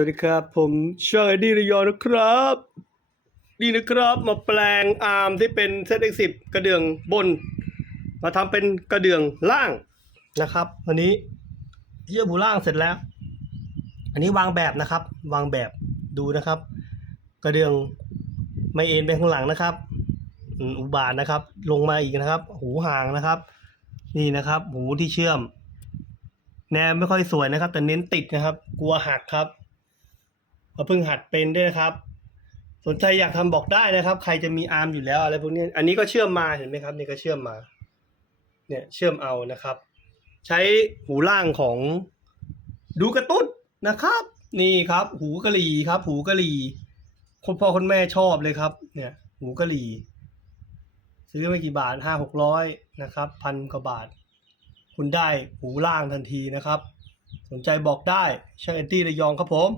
วัสดีครับ ผมช่างไอดีระยองนะครับ นี่นะครับมาแปลงอาร์มที่เป็นเซตเอ็กสิบกระเดื่องบน มาทำเป็นกระเดื่องล่างนะครับ วันนี้เยื่อบุล่างเสร็จแล้ว อันนี้วางแบบนะครับ วางแบบดูนะครับ กระเดื่องไม่เอ็นไปข้างหลังนะครับอุบาทนะครับ ลงมาอีกนะครับ หูห่างนะครับ นี่นะครับ หูที่เชื่อม แนวไม่ค่อยสวยนะครับ แต่เน้นติดนะครับ กลัวหักครับ เพิ่งหัดเป็นด้วยนะครับ สนใจอยากทำบอกได้นะครับ ใครจะมีอาร์มอยู่แล้วอะไรพวกนี้ อันนี้ก็เชื่อมมาเห็นไหมครับนี่ก็เชื่อมมา เนี่ยเชื่อมเอานะครับ ใช้หูล่างของดูกระตุ้นนะครับ นี่ครับ หูกะหรี่ครับ หูกะหรี่คุณพ่อคุณแม่ชอบเลยครับ เนี่ย หูกะหรี่ซื้อไม่กี่บาทห้าหกร้อยนะครับพันกว่าบาท คุณได้หูล่างทันทีนะครับ สนใจบอกได้ช่างแอนตี้ระยองครับผม